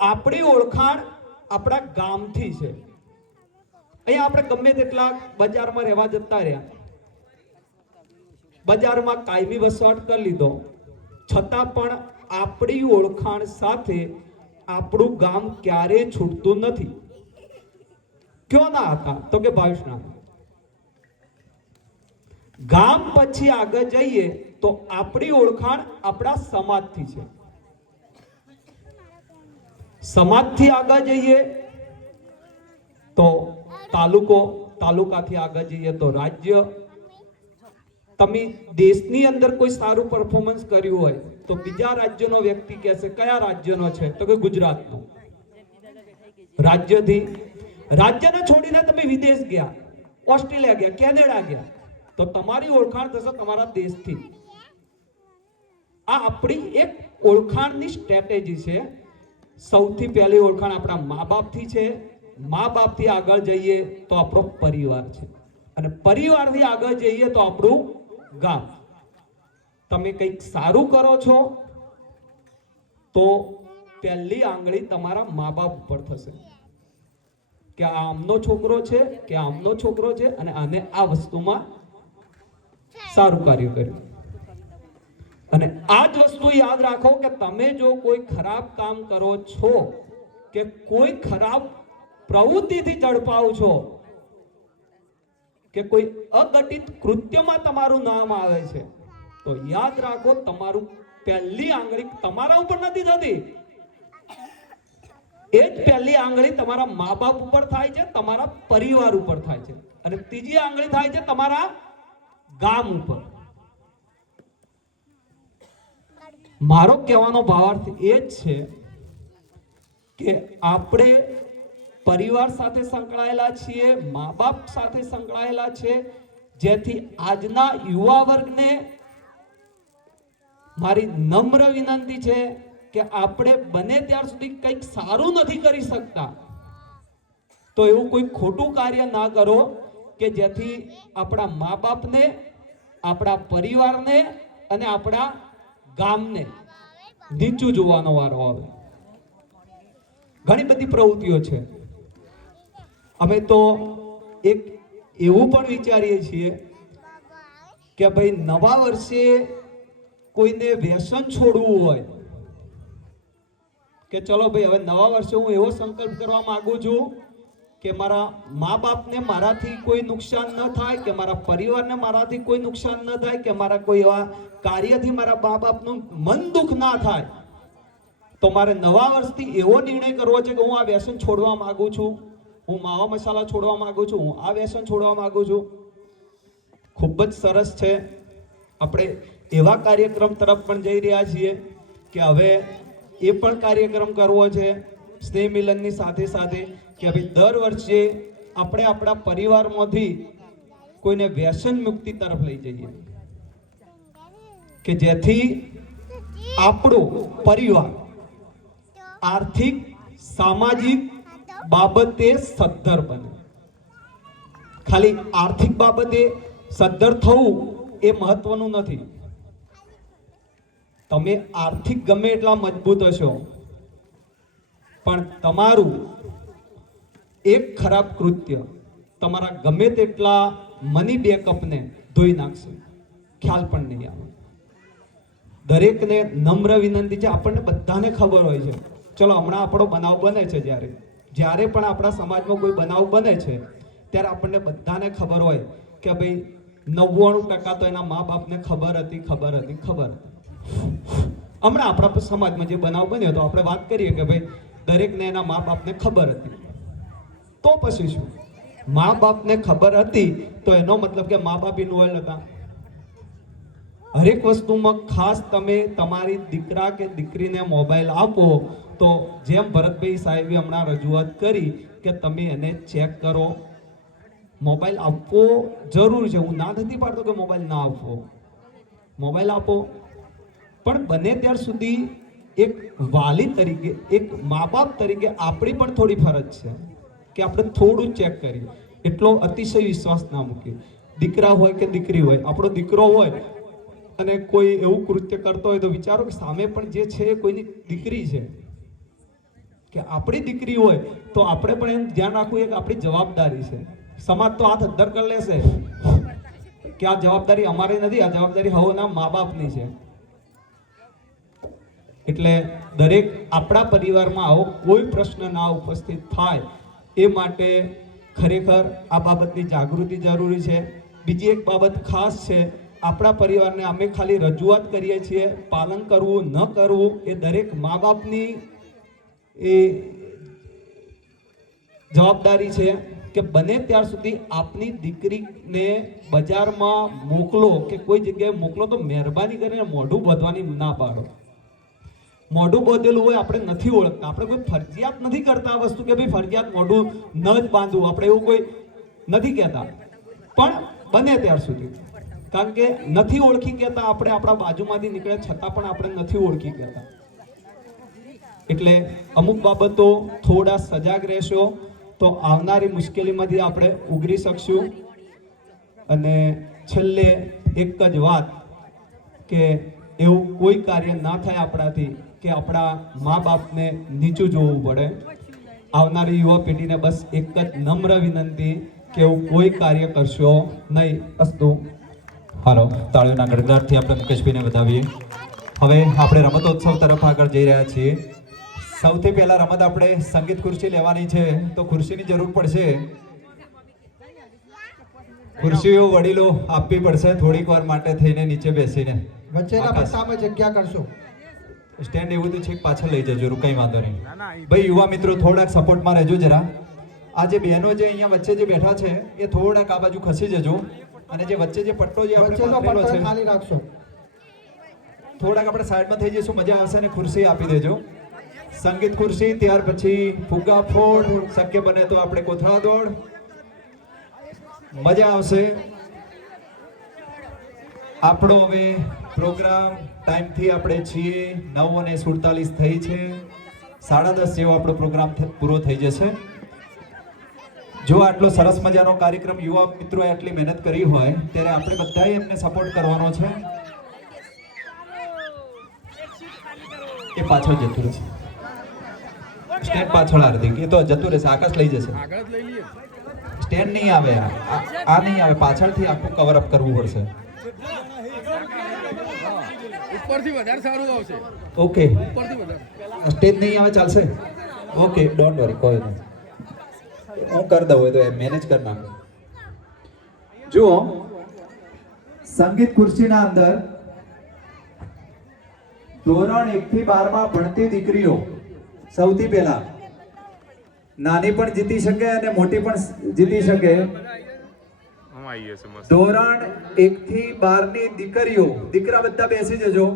આપણી ઓળખાણ આપણા ગામથી છે. અહીંયા આપણે ગમે તેટલા બજારમાં રહેવા જતા રહ્યા, બજારમાં કાયમી વસવાટ કરી લીધો, છતાં પણ આપણી ઓળખાણ સાથે આપણું ગામ ક્યારેય છૂટતું નથી. ક્યો ના હતા? તો કે ભાવેશના. ગામ પછી આગળ જઈએ તો આપણી ઓળખાણ આપણા સમાજથી છે. સમાજથી આગળ જઈએ તો તાલુકો, તાલુકાથી આગળ જઈએ તો રાજ્ય. તમે દેશની અંદર કોઈ સારું પરફોર્મન્સ કર્યું હોય તો બીજા રાજ્યનો વ્યક્તિ કહેશે કયા રાજ્યનો છે? તો કે ગુજરાતનો. રાજ્યથી રાજ્યને છોડીને તમે વિદેશ ગયા, ઓસ્ટ્રેલિયા ગયા, કેનેડા ગયા, તો તમારી ઓળખાણ થશે તમારા દેશથી. આ આપણી એક ઓળખાણની સ્ટ્રેટેજી છે. સૌથી પહેલી ઓળખાણ આપણા મા બાપથી છે. મા બાપથી આગળ જઈએ તો આપણો પરિવાર છે, અને પરિવારથી આગળ જઈએ તો આપણું ગામ. તમે કંઈક સારું કરો છો તો પહેલી આંગળી તમારા મા બાપ ઉપર થશે કે આ આમનો છોકરો છે, કે આમનો છોકરો છે, અને આને આ વસ્તુમાં સારું કાર્ય કર્યું. અને આ જ વસ્તુ યાદ રાખો કે તમે જો કોઈ ખરાબ કામ કરો છો કે કોઈ ખરાબ પ્રવૃત્તિથી ઝડપાવ છો કે કોઈ અઘટિત કૃત્યમાં તમારું નામ આવે છે, તો યાદ રાખો તમારું પહેલી આંગળી તમારા ઉપર નથી થતી. એ જ પહેલી આંગળી તમારા મા બાપ ઉપર થાય છે, તમારા પરિવાર ઉપર થાય છે, અને ત્રીજી આંગળી થાય છે તમારા ગામ ઉપર. મારો કહેવાનો ભાવાર્થ એ જ છે કે આપણે પરિવાર સાથે સંકળાયેલા છીએ, મા બાપ સાથે સંકળાયેલા છે, જેથી આજના યુવા વર્ગને મારી નમ્ર વિનંતી છે કે આપણે બને ત્યાર સુધી કંઈક સારું નથી કરી શકતા તો એવું કોઈ ખોટું કાર્ય ના કરો કે જેથી આપણા મા બાપને, આપણા પરિવારને અને આપણા ગામને નીચું જોવાનો વારો આવે. ઘણી બધી પ્રવૃત્તિઓ છે. અમે તો એક એવું પણ વિચારીએ છીએ કે ભાઈ નવા વર્ષે કોઈને વ્યસન છોડવું હોય કે ચલો ભાઈ હવે નવા વર્ષે હું એવો સંકલ્પ કરવા માંગુ છું કે મારા મા બાપને મારાથી કોઈ નુકસાન ન થાય, કે મારા પરિવારને મારાથી કોઈ નુકસાન ન થાય, કે મારા કોઈ એવા કાર્યથી મારા મા બાપનું મન દુઃખ ના થાય, તો મારે નવા વર્ષથી એવો નિર્ણય કરવો છે કે હું આ વ્યસન છોડવા માંગુ છું, હું માવા મસાલા છોડવા માંગુ છું, હું આ વ્યસન છોડવા માંગુ છું. ખૂબ જ સરસ છે. આપણે એવા કાર્યક્રમ તરફ પણ જઈ રહ્યા છીએ કે હવે એ પણ કાર્યક્રમ કરવો છે સ્નેહ મિલનની સાથે સાથે કે ભાઈ દર વર્ષે આપણે આપણા પરિવારમાંથી કોઈને વ્યસન મુક્તિ તરફ લઈ જઈએ કે જેથી આપણો પરિવાર આર્થિક, સામાજિક બાબતે સદ્ધર બને. ખાલી આર્થિક બાબતે સદ્ધર થવું એ મહત્વનું નથી. તમે આર્થિક ગમે એટલા મજબૂત હશો પણ તમારું એક ખરાબ કૃત્ય તમારા ગમે તેટલા મની બેકઅપને ધોઈ નાખશે, ખ્યાલ પણ નહીં આવે. દરેકને નમ્ર વિનંતી છે, આપણને બધાને ખબર હોય છે. ચલો હમણાં આપણો બનાવ બને છે, જ્યારે પણ આપણા સમાજમાં કોઈ બનાવ બને છે ત્યારે આપણને બધાને ખબર હોય કે ભાઈ 99% તો એના મા બાપને ખબર હતી. હમણાં આપણા સમાજમાં જે બનાવ બન્યો તો આપણે વાત કરીએ કે ભાઈ દરેકને એના મા બાપને ખબર હતી. તો પછી શું? મા બાપને ખબર હતી તો એનો મતલબ કે મા બાપ ઇન્વોલ્વ હતા. હરેક વસ્તુમાં ખાસ તમે તમારી દીકરા કે દીકરીને મોબાઈલ આપો તો જેમ ભરતભાઈ સાહેબે હમણાં રજૂઆત કરી કે તમે એને ચેક કરો. મોબાઈલ આપવો જરૂર છે, હું ના નથી પાડતો કે મોબાઈલ ના આપવો, મોબાઈલ આપો, પણ બને ત્યાર સુધી એક વાલી તરીકે, એક મા બાપ તરીકે આપણી પણ થોડી ફરજ છે કે આપણે થોડું ચેક કરીએ. એટલો અતિશય વિશ્વાસ ના મૂકીએ. દીકરા હોય કે દીકરી હોય, આપણો દીકરો હોય અને કોઈ એવું કૃત્ય કરતો હોય તો વિચારો કે સામે પણ જે છે કોઈની દીકરી છે કે આપણી દીકરી હોય તો આપણે પણ એમ ધ્યાન રાખવું કે આપણી જવાબદારી છે. સમાજ તો હાથ અદ્ધર કરી લેશે કે આ જવાબદારી અમારી નથી, આ જવાબદારી હવોના મા બાપની છે. એટલે દરેક આપણા પરિવારમાં આવો કોઈ પ્રશ્ન ના ઉપસ્થિત થાય એ માટે ખરેખર આ બાબતની જાગૃતિ જરૂરી છે. બીજી એક બાબત ખાસ છે, આપણા પરિવારને અમે ખાલી રજૂઆત કરીએ છીએ, પાલન કરવું ન કરવું એ દરેક મા બાપની એ જવાબદારી છે કે બને ત્યાર સુધી આપની દીકરીને બજારમાં મોકલો કે કોઈ જગ્યાએ મોકલો તો મહેરબાની કરીને મોઢું બાંધવાની ના પાડો. મોઢું બાંધેલું હોય આપણે નથી ઓળખતા, આપણે કોઈ ફરજિયાત નથી કરતા આ વસ્તુ કે ભાઈ ફરજિયાત મોઢું ન જ બાંધવું, આપણે એવું કોઈ નથી કહેતા, પણ બને ત્યાર સુધી, કારણ કે નથી ઓળખી કહેતા આપણે આપણા બાજુમાંથી નીકળે છતાં પણ આપણે નથી ઓળખી કહેતા. એટલે અમુક બાબતો થોડા સજાગ રહેશો તો આવનારી મુશ્કેલીમાંથી આપણે ઉગરી શકશું. અને છેલ્લે એક જ વાત કે એવું કોઈ કાર્ય ના થાય આપણાથી કે આપણા મા બાપને નીચું જોવું પડે. આવનારી યુવા પેઢીને બસ એક જ નમ્ર વિનંતી કે એવું કોઈ કાર્ય કરશો નહીં. અસ્તુ. હાલો, તાળીઓના ગડગડાટથી આપણે મુકેશભાઈને વધાવીએ. હવે આપણે રમતોત્સવ તરફ આગળ જઈ રહ્યા છીએ. સૌથી પહેલા રમત આપણે સંગીત ખુરશી લેવાની છે, તો ખુરશીની જરૂર પડશે. ખુરશીઓ વડીલો આપવી પડશે થોડીક વાર માટે થઈને નીચે બેસીને. વચ્ચેના પટ્ટામાં જગ્યા કરશો. સ્ટેન્ડ એવું તો છેક પાછળ લઈ જજો, કઈ વાંધો નહીં. ભાઈ યુવા મિત્રો થોડાક સપોર્ટમાં રહેજો જરા. આ જે બહેનો જે અહીંયા વચ્ચે જે બેઠા છે એ થોડાક આ બાજુ ખસી જજો, અને જે વચ્ચે જે પટ્ટો જે આપણે બાંધેલો છે ખાલી રાખશો. થોડાક આપણે સાઈડમાં થઈ જઈશું, મજા આવશે. ને ખુરશી આપી દેજો. સંગીત ખુરશી, ત્યાર પછી ફુગ્ગા ફોડ, શક્ય બને તો આપણે કોથળા દોડ, મજા આવશે. આપણો હવે પ્રોગ્રામ ટાઈમથી આપણે છીએ 9:47 થઈ છે. 10:30 જેવો આપણો પ્રોગ્રામ પૂરો થઈ જશે. જો આટલો સરસ મજાનો કાર્યક્રમ યુવા મિત્રોએ આટલી મહેનત કરી હોય ત્યારે આપણે બધાએ એમને સપોર્ટ કરવાનો છે. એ પાછળ જતું રહેશે, સ્ટેન્ડ પાછળ હાર્દિક, એ તો જતું રહેશે, આકાશ લઈ જશે. સ્ટેન્ડ નહીં આવે, આ નહીં આવે, પાછળથી આખું કવર અપ કરવું પડશે. ઉપરથી વધારે સારું આવશે. ઓકે, ઉપરથી વધારે સ્ટેજ નહીં આવે ચાલશે. ઓકે, ડોન્ટ વરી, કોઈ નહીં, હું કરી દઉં તો મેનેજ કરી નાખું. જુઓ, સંગીત ખુરશીના અંદર ધોરણ 1 થી 12 માં ભણતી દીકરીઓ સૌથી પહેલા, નાની પણ જીતી શકે અને મોટી પણ જીતી શકે. ધોરણ 1 થી 12 ની દીકરીઓ, દીકરા બધા બેસી જજો.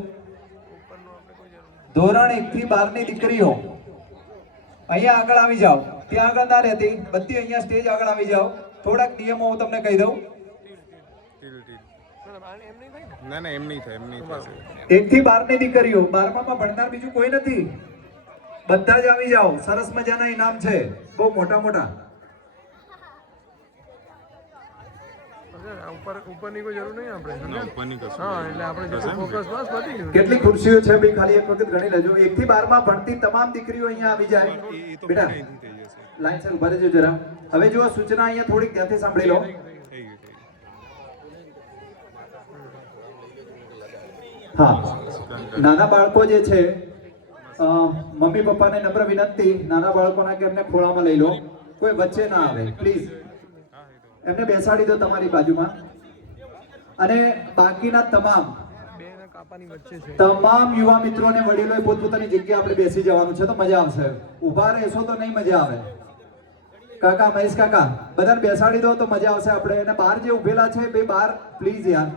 ધોરણ 1 થી 12 ની દીકરીઓ અહીંયા આગળ આવી જાઓ, ત્યાં આગળ ના રહેતી, બધી અહીંયા સ્ટેજ આગળ આવી જાઓ. થોડાક નિયમો હું તમને કહી દઉં. ના એમ નહીં થાય, એમ નહીં થશે. 1 થી 12 ની દીકરીઓ, 12માં ભણનાર બીજું કોઈ નથી, બધા જ આવી જાઓ. સરસ મજાના ઇનામ છે, બહુ મોટા મોટા. ઉપરની કોઈ જરૂર નહીં આપણે. ઉપરની કશું. હા, એટલે આપણે જે ફોકસ બસ પતી ગયું. કેટલી ખુરશીઓ છે ભાઈ, ખાલી એક વખત ગણી લેજો. 1 થી 12 માં ભણતી તમામ દીકરીઓ અહીંયા આવી જાય. બેટા લાઈન સર ઉભા રહેજો જરા. હવે જો સૂચના અહીંયા થોડીક ધ્યાનથી સાંભળી લો. હા, નાના બાળકો જે છે, મમ્મી પપ્પાને નમ્ર વિનંતી, નાના બાળકોના કે એમને ખોળામાં લઈ લો, કોઈ વચ્ચે ના આવે પ્લીઝ. એમને બેસાડી દો તમારી બાજુમાં. અને બાકીના તમામ યુવા મિત્રોને વડીલોએ પોતપોતાની જગ્યાએ આપણે બેસી જવાનું છે, તો મજા આવશે. ઊભા રહેશો તો નહીં મજા આવે. કાકા, મહેશ કાકા, બધાને બેસાડી દો તો મજા આવશે. આપણે એને બહાર જે ઉભેલા છે બે બહાર પ્લીઝ યાર.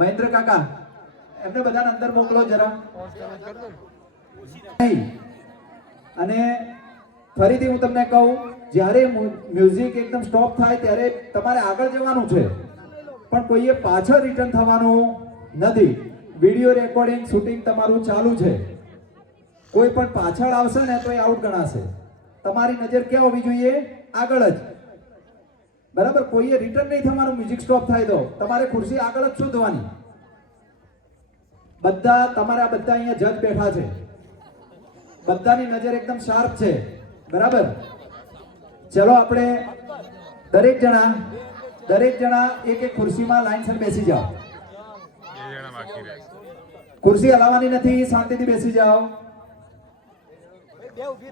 મહેન્દ્ર કાકા, એમને બધાને અંદર મોકલો જરા. અને ફરીથી હું તમને કહું, જ્યારે મ્યુઝિક એકદમ સ્ટોપ થાય ત્યારે તમારે આગળ જવાનું છે, પણ કોઈએ પાછળ રિટર્ન થવાનું નથી. વિડીયો રેકોર્ડિંગ શૂટિંગ તમારું ચાલુ છે. કોઈ પણ પાછળ આવશે ને તો એ આઉટ ગણાશે. તમારી નજર ક્યાં હોવી જોઈએ? આગળ જ. બરાબર? કોઈએ રિટર્ન નહીં થવાનું. મ્યુઝિક સ્ટોપ થાય તો તમારે ખુરશી આગળ જ શોધવાની. બધા તમારા બધા અહીંયા જજ બેઠા છે. બધાની નજર એકદમ શાર્પ છે, બરાબર? ચલો આપણે દરેક જણા એક એક ખુરશીમાં લાઈનસર બેસી જાઓ. એ જણા બાકી રહે. ખુરશી હલાવવાની નથી, શાંતિથી બેસી જાઓ.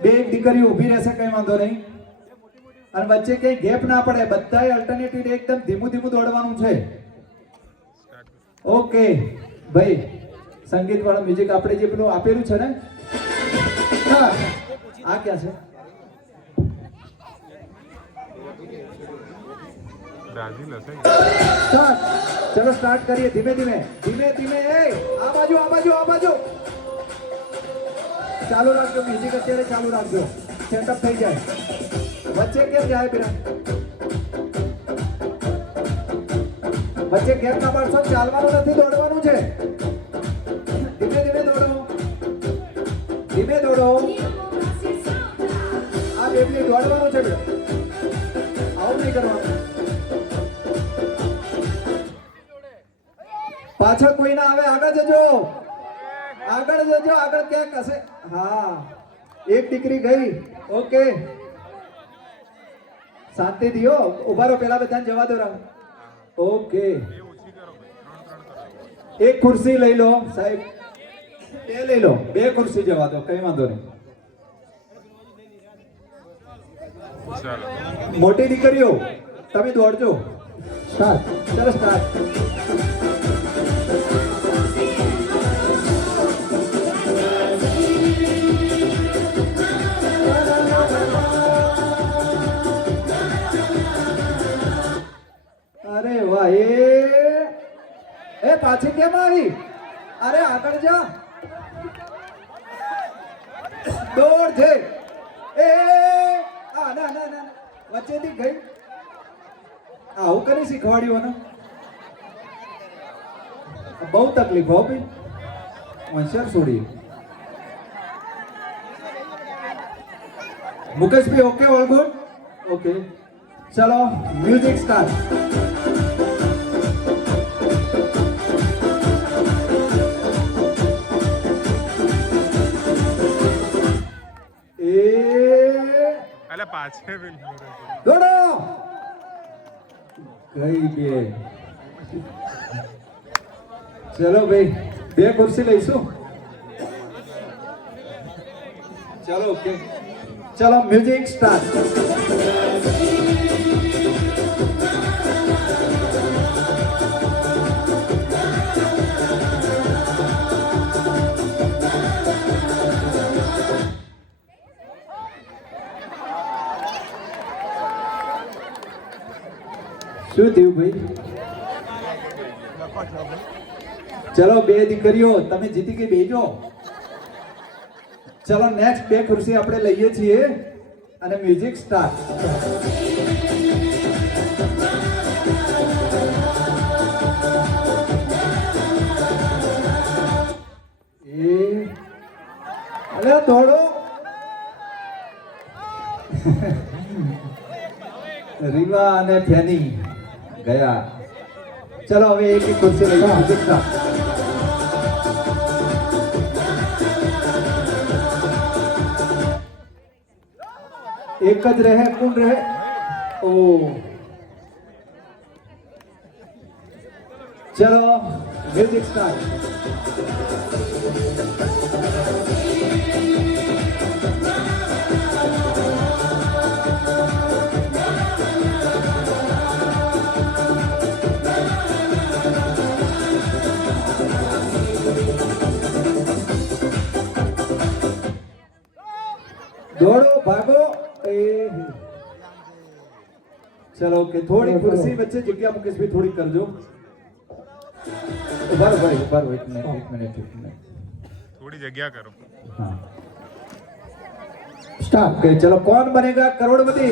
બે એક દીકરીઓ ઊભી રહેશે, કઈ વાંધો નહીં. અને વચ્ચે કઈ ગેપ ના પડે, બધાએ અલ્ટરનેટિવ એકદમ ધીમું ધીમું દોડવાનું છે. ઓકે ભાઈ, સંગીત વાળું મ્યુઝિક આપણે જે પેલું આપેલું છે ને, હા, આ ક્યાં છે? બ્રાઝિલ હશે. સ્ટાર્ટ. ચલો સ્ટાર્ટ કરીએ, ધીમે ધીમે. એ આ બાજુ ચાલુ રાખજો, મ્યુઝિક અત્યારે ચાલુ રાખજો, સેટઅપ થઈ જાય. વચ્ચે કેમ જાય પેલા? વચ્ચે ગેપ ના પાડશો, ચાલવાનું નથી, દોડવાનું છે. ધીમે દોડો. આ બેબલી દોડવાનું છે બેટા, આવું નહીં કરવાનું. પાછળ કોઈ ના આવે, આગળ જજો. આગળ ક્યાંક હશે. હા, એક દીકરી ગઈ. ઓકે, શાંતિ દિયો, ઉભા રહો, પેલા બધાને જવા દો. ઓકે, એક ખુરશી લઈ લો સાહેબ, બે લઈ લો, બે ખુરશી જવા દો, કઈ વાંધો નહીં. ચાલો. મોટી દીકરીઓ તમે દોડજો. સ્ટાર્ટ. ચલો સ્ટાર્ટ. અરે વાહ, એ પાછી કેમ આવી? અરે આગળ જા, દોડ છે. ના વચ્ચેથી ગઈ. આવું કરી શીખવાડ્યું ને, બહુ તકલીફ હો ભાઈ. હોશિયાર છોડી. મુકેશભાઈ ઓકે, ઓલ ગુડ. ઓકે, ચલો મ્યુઝિક સ્ટાર્ટ. અલા પાછે પેલું દોડો. કઈ બે. ચલો ભાઈ, બે ખુરશી લઈશું. ચલો ઓકે, ચલો મ્યુઝિક સ્ટાર્ટ. શું થયું ભાઈ? ચલો બે દીકરીઓ તમે જીતી ગઈ, બેજો. ચલો નેક્સ્ટ બે ખુરશી આપણે લઈએ છીએ અને મ્યુઝિક સ્ટાર્ટ. અરે દોડો. રીવા અને ફેની ગયા. ચલો હવે એક એક ખુરશી લઈ મ્યુઝિક સ્ટાર્ટ. એક જ રહે, કોણ રહે? ઓ ચલો મ્યુઝિક સ્ટાર્ટ. દોડો, ભાગો. ચલો ઓકે, થોડી ખુરશી વચ્ચે જગ્યા મુકેશભાઈ થોડી કરજો. ઉભા રહો ભાઈ, ઉભા રહો, એક મિનિટ. થોડી જગ્યા કરો. हाँ स्टार्ट. ओके चलो, कौन बनेगा करोड़पति?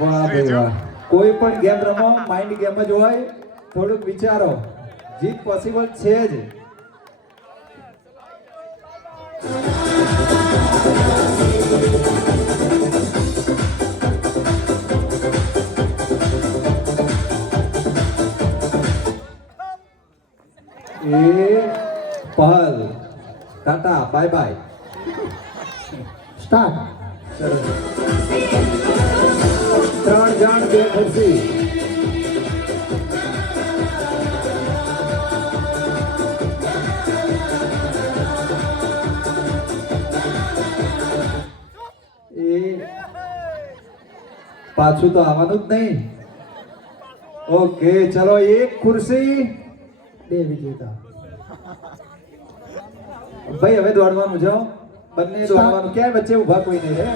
વાહ ભાઈ વાહ. કોઈ પણ ગેમ રમો, માઇન્ડ ગેમ જ હોય, થોડુંક વિચારો, જીત પોસિબલ છે જ. Bye bye. સ્ટાર્ટ. સરસ. 3 જણ 2 ખુરશી. એ પાછું તો આવવાનું જ નહીં. ઓકે ચલો, 1 ખુરશી. 2 વિજેતા. ભાઈ હવે દોડવાનું છે હો. બંને દોડવાનું. ક્યાંય વચ્ચે ઊભા કોઈ નહીં રે.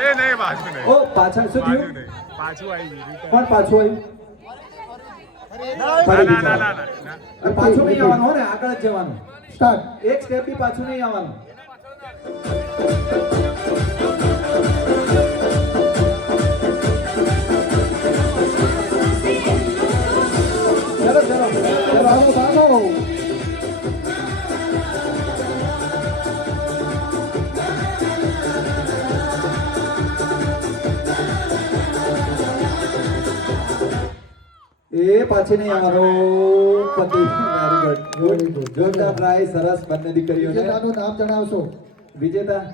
એ નહીં પાછું નહીં ઓ પાછળ શું પાછું થયું? નહીં પાછું આવી ગયું કોણ પાછું આવ્યું? ના ફરીથી ના ના ચાલો. ના ના અને પાછું નહીં આવવાનું હો ને, આગળ જ જવાનું. સ્ટાર્ટ. એક સ્ટેપ બી પાછું નહીં આવવાનું. ચલો ચલો ચલો. ભાગો ભાગો. એ પાછી નહીં આવવાનું. પતિ. Very good. જોરદાર ટ્રાય. સરસ બંને દીકરીઓને. વિજેતાનું નામ જણાવશો. વિજેતા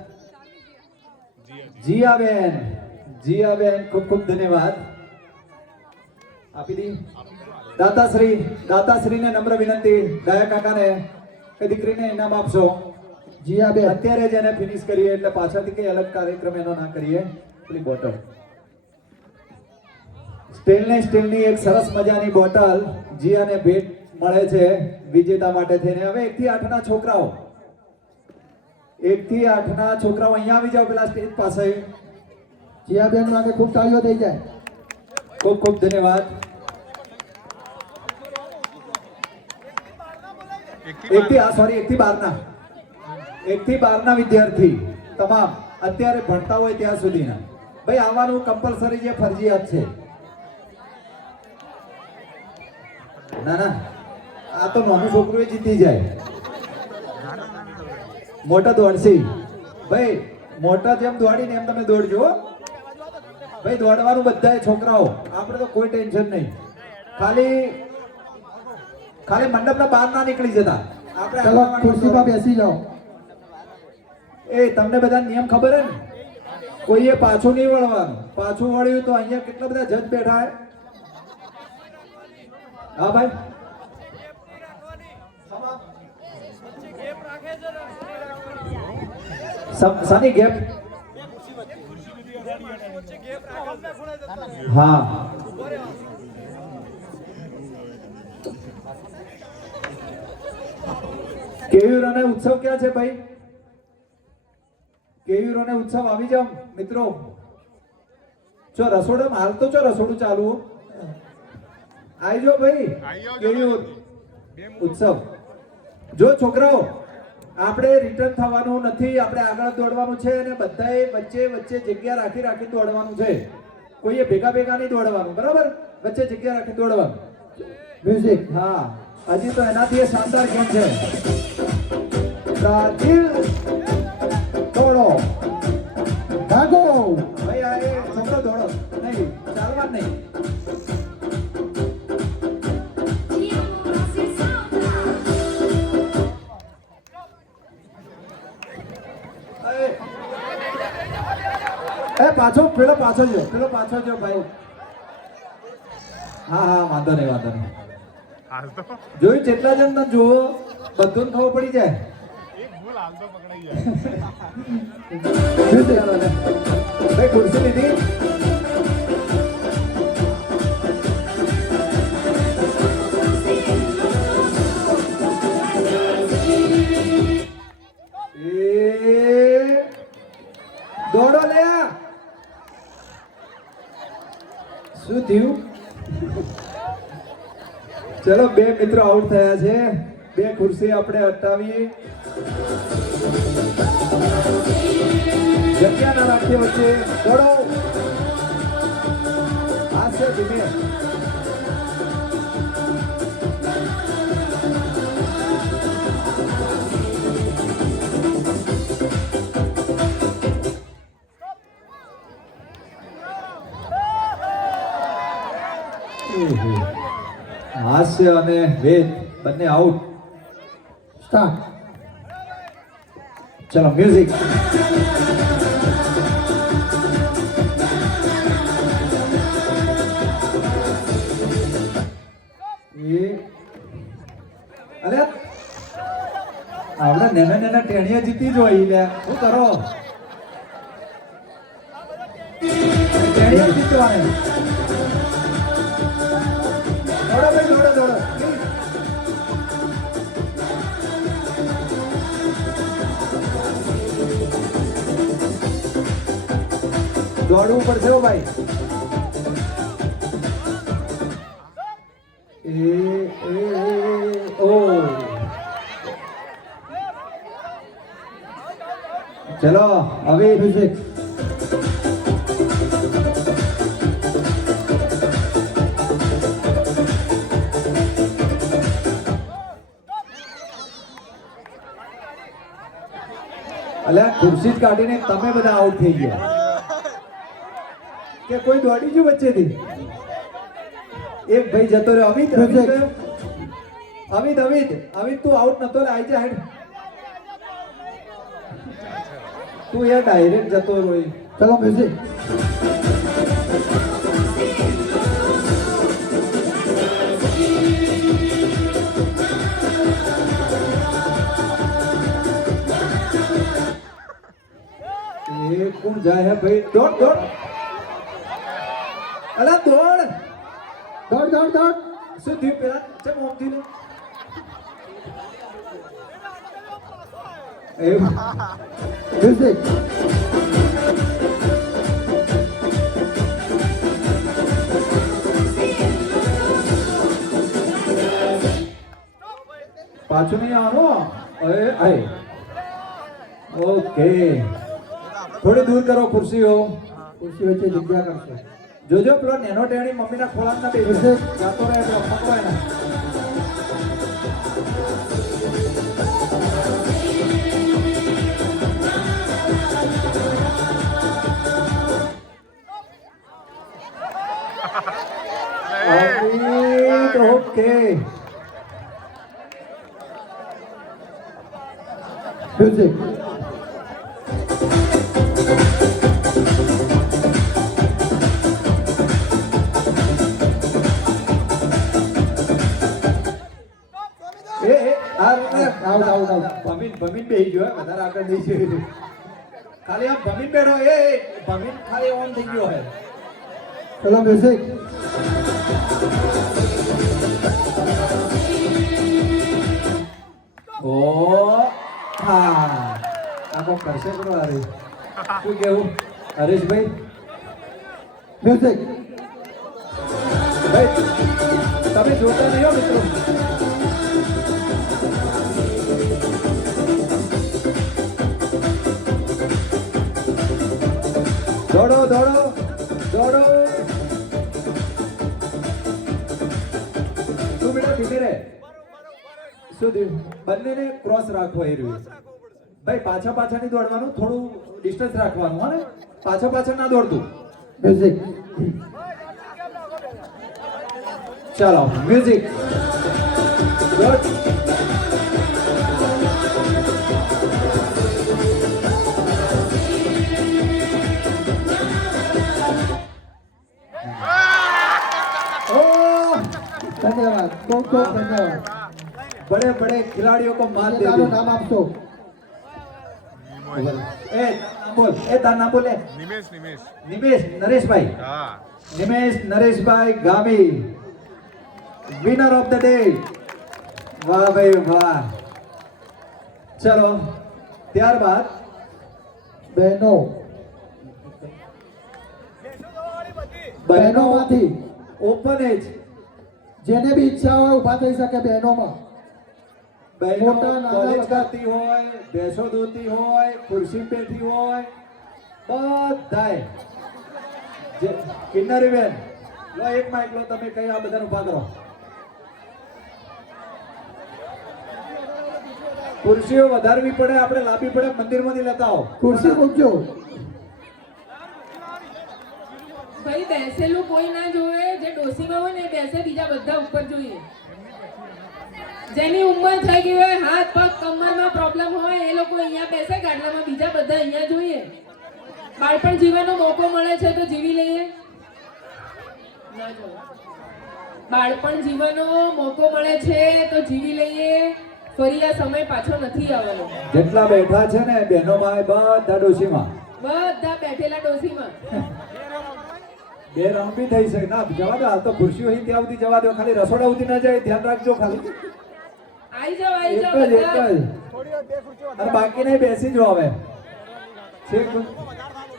જીયાબેન. જીયાબેન ખૂબ ખૂબ ધન્યવાદ. આપી દી. દાતાશ્રીને નમ્ર વિનંતી, દયા કાકાને કે દીકરીને ઇનામ આપશો. જીયાબેન. અત્યારે જ એને ફિનિશ કરીએ એટલે પાછળથી કઈ અલગ કાર્યક્રમ એનો ના કરીએ. પેલી બોટલ સ્ટીલની એક સરસ મજાની બોટલ જીયાને ભેટ મળે છે વિજેતા માટે થઈને. હવે 1 થી 8 ના છોકરાઓ, 1 થી 8 ના છોકરાઓ અહીંયા આવી જાઓ પેલા સ્ટેજ પાસે. જીયાબેન માટે ખૂબ તાળીઓ થઈ જાય. ખૂબ ખૂબ ધન્યવાદ. 1 થી 12 ના 1 થી 12 ના વિદ્યાર્થી તમામ અત્યારે ભણતા હોય ત્યાં સુધીના. ભાઈ આવવાનું કમ્પલસરી છે, ફરજિયાત છે. ના ના, આ તો નાનું છોકરું એ જીતી જાય. મોટા દોડશી. ભાઈ મોટા જેમ દોડીને એમ તમે દોડજો હો. ભાઈ દોડવાનું બધાય છોકરાઓ. આપણે તો કોઈ ટેન્શન નહીં. ખાલી મંડપના બહાર ના નીકળી જતા. આપણે ચલો ખુરશીમાં બેસી જાઓ. એ તમને બધા નિયમ ખબર હે ને? કોઈએ પાછું નહીં વળવાનું. પાછું વળ્યું તો અહીંયા કેટલા બધા જજ બેઠા હે. હા ભાઈ. સાની ગેપ. હા કેયુર અને ઉત્સવ ક્યાં છે ભાઈ? કેયુર અને ઉત્સવ આવી જાઓ મિત્રો. જો રસોડું હાલ તો જો રસોડું ચાલુ આવી જાઓ ભાઈ. કેયુર ઉત્સવ. જો છોકરાઓ આપણે રિટર્ન થવાનું નથી, આપણે આગળ દોડવાનું છે અને બધાએ વચ્ચે વચ્ચે જગ્યા રાખી દોડવાનું છે. કોઈએ ભેગા નહીં દોડવાનું, બરાબર? વચ્ચે જગ્યા રાખી દોડવાનું. મ્યુઝિક. હા, હજી તો એનાથી એ શાનદાર ગેમ છે. દિલ દોડો. ભાગો. ભાઈ આ એ છોકરો દોડો નહીં, ચાલવા નહીં. એ પેલો પાછો જો ભાઈ. હા વાંધો નહીં. હાલ તો જોયું જેટલા જણ તમે જુઓ બધું ખબર પડી જાય. એક ભૂલ હાલ તો પકડાઈ જાય. ભાઈ ખુરશી લીધી. દોડો લે. શું થયું? ચલો 2 મિત્રો આઉટ થયા છે. 2 ખુરશી આપણે હટાવી. જગ્યા ના રાખીએ વચ્ચે. દોડો. આવશે ધીમે. હાસ્ય અને વેદ બંને આઉટ. સ્ટાર્ટ. ચલો મ્યુઝિક. અરે આપણે નાના નાના ટેણીયા જીતી જ હોય લે. શું કરો? ટેણીયા જીતવાને. દોડો ભાઈ દોડો દોડો. દોડવું પડશે હો ભાઈ. ઓ ચલો હવે મ્યુઝિક. અલ્યા ખુરશી જ કાઢીને તમે બધા આઉટ થઈ ગયા કે કોઈ દોડી ગયું વચ્ચેથી? એક ભાઈ જતો રહ્યો. અમિત અમિત અમિત અમિત અમિત તું આઉટ નતો રે. આઈ જા હેડ. તું યાર ડાયરેક્ટ જતો રહ્યો. ચલો મ્યુઝિક. એ કોણ જાય હે ભાઈ? દોડ દોડ. અલા દોડ. દોડ દોડ દોડ. શું થયું પેલા? ચમ ઓમ થયું ને? એવું મ્યુઝિક. પાછું નહીં આવવાનું. અરે આય. ઓકે થોડી દૂર કરો ખુરશીઓ. ખુરશી વચ્ચે જગ્યા કરશો. જોજો પેલો નેનો ટેણી મમ્મીના ખોળામાં ના બેસે. જાતો રહે પેલો પકડો એને. Amit okay. Music. Out out out. ભમીન ભમીન બેહી ગયો હે. વધારે આગળ નહીં છે. ખાલી આમ ભમીન બેઠો. ભમીન ખાલી ઓન થઈ ગયો હે. ચલો મ્યુઝિક. ઓ હા આખો કરશે કરો. અરે શું કેવું હરેશભાઈ? મ્યુઝિક. ભાઈ તમે જોતા નહીં હો મિત્રો. દોડો દોડો દોડો. તું બેટા ધીમે રહે. શું થયું? બંનેને ક્રોસ રાખવો એ રહ્યું. ભાઈ પાછા પાછા નહીં દોડવાનું. થોડું ડિસ્ટન્સ રાખવાનું. હા ને? પાછા પાછા ના દોડતું. મ્યુઝિક. ચાલો મ્યુઝિક. દોડ. ધન્યવાદ. ખૂબ ખૂબ ધન્યવાદ. बड़े बड़े खिलाड़ियों को मात दे તારું दी. નામ આપશો. ए बोल. ए तार नाम बोले. નિમેશ નિમેશ निमेश नरेश भाई. હા निमेश नरेश भाई गामी विनर ऑफ द डे. वाह भाई वाह. चलो ત્યારબાદ બહેનો. બહેનો બહેનોમાંથી ઓપન એજ. જેને બી ઈચ્છા હોય ઊભા થઈ શકે બહેનોમાં. બહેનો મોટા નાના કોલેજ બધા. કરતી હોય, ભેંસો દોતી હોય, ખુરશી બેઠી હોય, બધાય. કિન્નરી બેન લો એક માઇક લો, તમે કઈ આ બધાનું ઉભા કરો. ખુરશીઓ વધારવી પડે, આપણે લાંબી પડે, મંદિરમાંથી લેતા આવો. ખુરશી મૂકજો. ભાઈ બેસેલું કોઈ ના જોવે, જે ડોસીમાં હોય ને એ બેસે, બીજા બધા ઉપર જોઈએ. જેની ઉંમર થઈ ગઈ હોય, હાથ પગ કમરમાં પ્રોબ્લેમ હોય, એ લોકો અહીંયા બેસે ગાડલામાં, બીજા બધા અહીંયા જોઈએ. બાળપણ જીવવાનો મોકો મળે છે તો જીવી લઈએ. ના જોવે. બાળપણ જીવવાનો મોકો મળે છે તો જીવી લઈએ. ફરી આ સમય પાછો નથી આવવાનો. જેટલા બેઠા છે ને બહેનોમાં, બધા ડોશીમાં, બધા બેઠેલા ડોસીમાં. બે રાઉન્ડ બી થઈ શકે. ના જવા દો, હાલ તો ખુરશીઓ અહીં ત્યાં સુધી જવા દો, ખાલી રસોડા સુધી ના જાય, ધ્યાન રાખજો ખાલી. આઈ જાઓ એક જ બધા. અને બાકી નહીં, બેસી જો હવે. છેક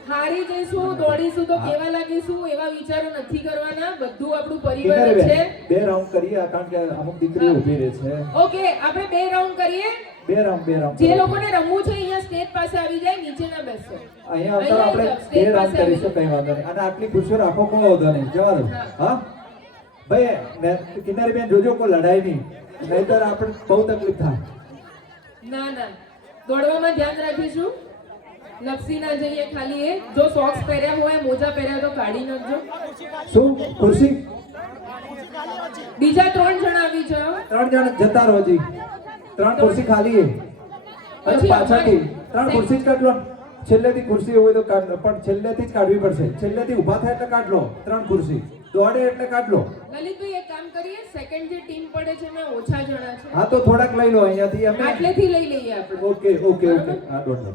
હારી જઈશું, દોડીશું તો કેવા લાગીશું એવા વિચારો નથી કરવાના. બધું આપણું પરિવાર કિનારે છે. બે રાઉન્ડ કરીએ, કારણ કે અમુક દીકરીઓ ઊભી રહે છે. ઓકે, આપણે 2 રાઉન્ડ કરીએ. બે રાઉન્ડ જે લોકોને રમવું છે અહીંયા સ્ટેજ પાસે આવી જાય, નીચે ના બેસો. અહીંયા અંદર આપણે બે રાઉન્ડ કરીશું, કઈ વાંધો નહીં. અને આટલી ખુરશીઓ રાખો, કોઈ વાંધો નહીં, જવા દો. હા ભાઈ, કિનારી બેન જોજો, કોઈ લડાઈ નહીં, નહીતર આપણે બહુ તકલીફ થાય. ના ના, દોડવામાં ધ્યાન રાખીશું. લપસી ના જઈએ ખાલી. એ જો સોક્સ પહેર્યા હોય, મોજા પહેર્યા હોય તો કાઢી નાખજો. શું ખુરશી? બીજા 3 જણા આવી જાઓ. 3 જણ જતા રહો જી. 3 ખુરશી ખાલી છે. અને પછી પાછળથી અમારે 3 ખુરશી જ કાઢ લો. છેલ્લેથી ખુરશી હોય તો કાઢ લો, પણ છેલ્લેથી જ કાઢવી પડશે. છેલ્લેથી ઊભા થાય એટલે કાઢ લો 3 ખુરશી. દોડે એટલે કાઢ લો. લલિતભાઈ એક કામ કરીએ, સેકન્ડ જે ટીમ પડે છે એમાં ઓછા જણા છે. હા તો થોડાક લઈ લો અહીંયાથી. અમે આટલેથી લઈ લઈએ આપણે. Okay okay okay. હા દોડ લો.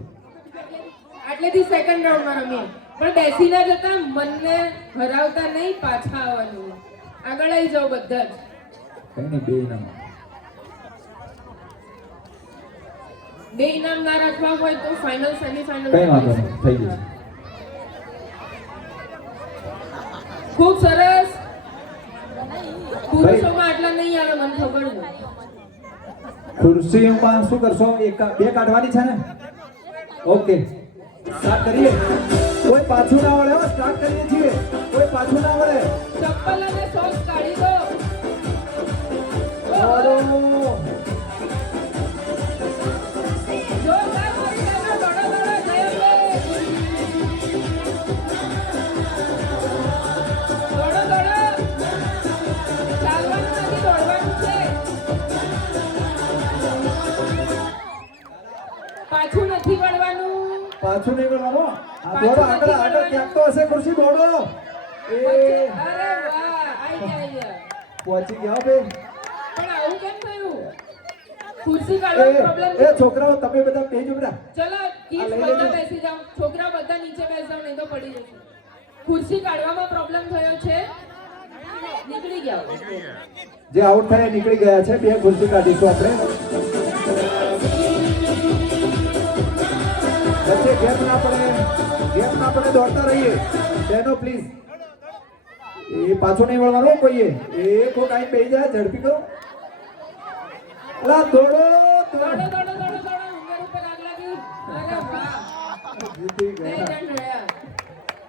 આટલેથી સેકન્ડ રાઉન્ડમાં રમીએ. પણ બેસી ના જતા, મનને હરાવતા નહીં, પાછા આવવાનું. આગળ આવી જાઓ બધા જ. કઈ નહીં, બે ઇનામ. 2 ઇનામ ના રાખવા હોય તો ફાઇનલ સેમીફાઇનલ. કઈ વાંધો નહીં, થઈ ગયું. ખૂબ સરસ. પુરુષોમાં આટલા નહીં આવે, મને ખબર છે. ખુરશીમાં શું કરશો? બે કાઢવાની છે ને? ઓકે, સ્ટાર્ટ કરીએ. કોઈ પાછું ના વળે હો. સ્ટાર્ટ કરીએ છીએ. કોઈ પાછું ના વળે. ચપ્પલ અને સોક્સ કાઢી દો. દોડો. જોરદાર કરી દેજો. દોડો દોડો, જયંતભાઈ. દોડો દોડો. ચાલવાનું નથી, દોડવાનું છે. પાછું નથી વળવાનું. પાછું નહીં વળવાનું. આ દોડો, આગળ આગળ ક્યાંક તો હશે ખુરશી. દોડો. એ અરે વાહ, આઈ ગયા. પહોંચી ગયા બે. પણ આવું કેમ થયું? ખુરશી કાઢવાનો પ્રોબ્લેમ એ છોકરાઓ, તમે બધા પેજ ઉભરા. ચલો કિડ્સ બધા બેસી જાઓ. છોકરાઓ બધા નીચે બેસી જાઓ, નહીં તો પડી જશે. ખુરશી કાઢવામાં પ્રોબ્લેમ થયો છે. નીકળી ગયા. જે આઉટ થાય એ નીકળી ગયા છે. 2 ખુરશી કાઢીશું આપણે. વચ્ચે ગેપ ના પડે દોડતા રહીએ. બેનો પ્લીઝ, એ પાછું નહીં વળવાનું કોઈએ. એ કોક આઈ બેસી જાય, ઝડપી કરો. અલા દોડો દોડો દોડો દોડો દોડો. ઉંગર ઉપર આગ લાગી. અરે વાહ, જીતી 2 ગયા. જણ રહ્યા.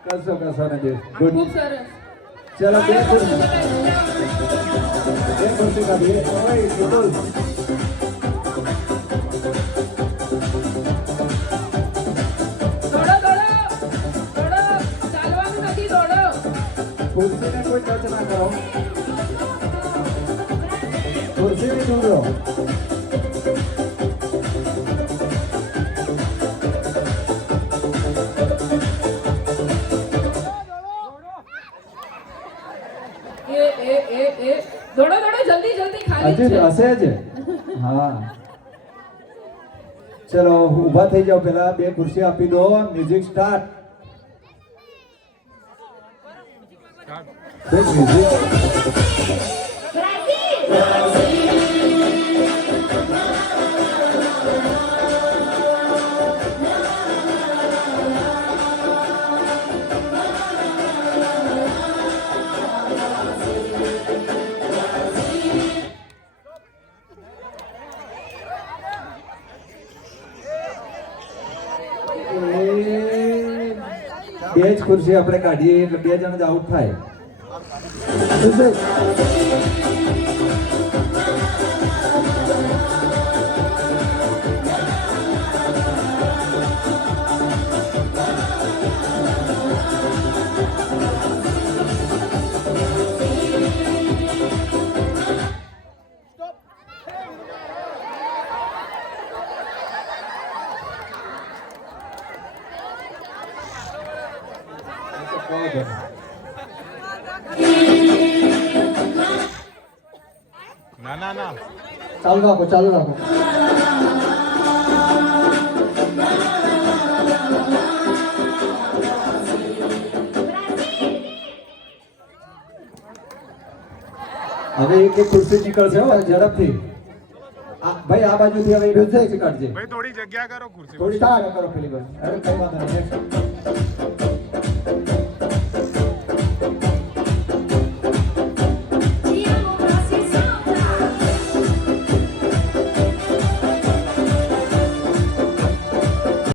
કરશો ને દેવ. ગુડ. ખૂબ સરસ. ચલો 2 ખુરશી. દોડો 2 ખુરશી કાઢીએ. ઓય ટોટલ. દોડો દોડો. ચાલવાનું નથી, દોડો. ખુરશીને કોઈ ટચ ના કરો. ખુરશીની દૂર રહો. દોડો દોડો, જલ્દી જલ્દી. ખાલી હજી છે. હશે જ. હા ચલો ઊભા થઈ જાઓ. પેલા 2 ખુરશી આપી દો. Music start. મ્યુઝિક. બે જ ખુરશી આપણે કાઢીએ એટલે 2 જણ જ આઉટ થાય. મ્યુઝિક ના ના ના ચાલુ રાખો ચાલુ રાખો હવે એક એક ખુરશી નીકળશે હો ઝડપથી ભાઈ આ બાજુથી હવે એક ખુરશી કાઢજે ભાઈ થોડી જગ્યા કરો ખુરશી થોડી જગ્યા કરો પેલી બાજુ અરે કઈ વાંધો નહીં